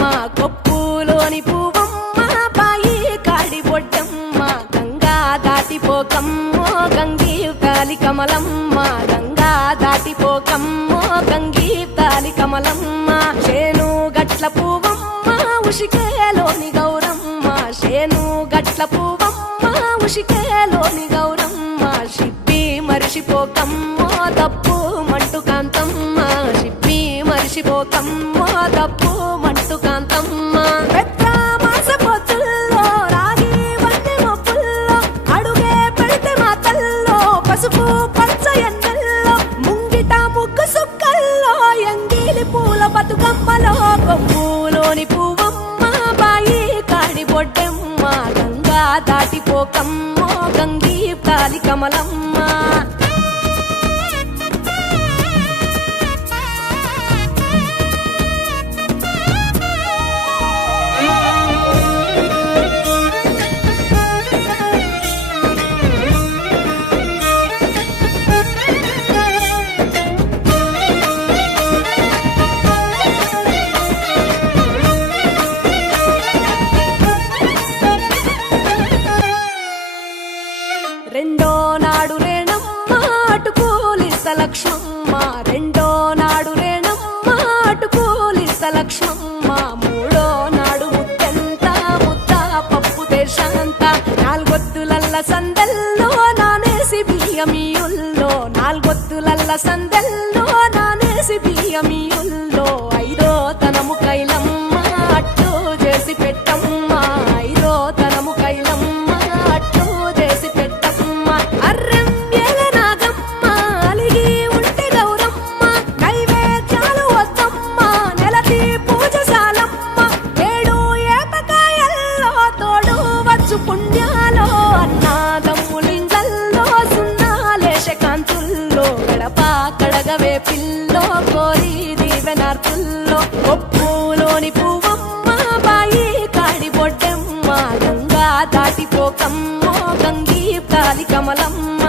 బొడ్డమ్మ కొప్పులోని పువ్వమ్మ బాయి కాడి బొడ్డమ్మ గంగా దాటిపోకమ్మో గంగీ తాలి కమలమ్మ గంగా దాటిపోకమ్మో గంగీ తాలి కమలమ్మ శేను గట్ల పువ్వమ్మ ఉషికేలోని గౌరమ్మ శేను గట్ల పువ్వమ్మ ఉషికేలోని గౌరమ్మ షిప్పి మరిషిపోకమ్మో తప్పు మంటు కాంతమ్మ షిప్పి మరిషిపోకమ్మో తప్పు మంటు కాంతమ్మ పెద్ద మాస పొత్తుల్లో రాగి వంటి మొప్పుల్లో అడుగే పెడితే మాతల్లో పసుపు పచ్చ ఎన్నెల్లో ముంగిట ముగ్గు సుక్కల్లో ఎంగిలి పూల బతుకమ్మలో కొప్పులోని పువ్వమ్మ బాయి కాడి బొడ్డమ్మ గంగా దాటిపోకమ్మో గంగీ తాలి కమలమ్మ రెండో నాడు రేణమ్మ అటుకూలిస్త లక్ష్మమ్మ రెండో నాడు రేణమ్మ అటుకూలిస్త లక్ష్మమ్మ మూడో నాడు ముద్దెంత ముద్ద పప్పు దేశంత నాలుగొత్తులల్ల సందెల్లో నానేసి బియ్యమియుల్లో నాలుగొత్తులల్ల సందెల్లో నానేసి బియ్యమియుల్లో ఐదో తనము కైలమ్మ అట్టు చేసి పెట్టమ్మ ఐదో తనము కైలమ్మ అట్టు చేసి పెట్టమ్మ అర్రెం ఏల నాగమ్మ అలిగి ఉంటే గౌరమ్మ నైవేద్యాలు వద్దమ్మ నెలతి పూజశాలమ్మ ఏడు ఏపకాయల్లో తోడు వచ్చు పుణ్యాలో అన్నాదమ్ములింగల్లో సున్నాలేశ కాంతుల్లో గడప కడగవే పిల్లో కోరి దీవెనార్తుల్లో కొప్పులోని పువ్వమ్మ బాయి కాడి బొడ్డమ్మ గంగా దాటిపోకమ్మో గంగీ తాలి కమలమ్మ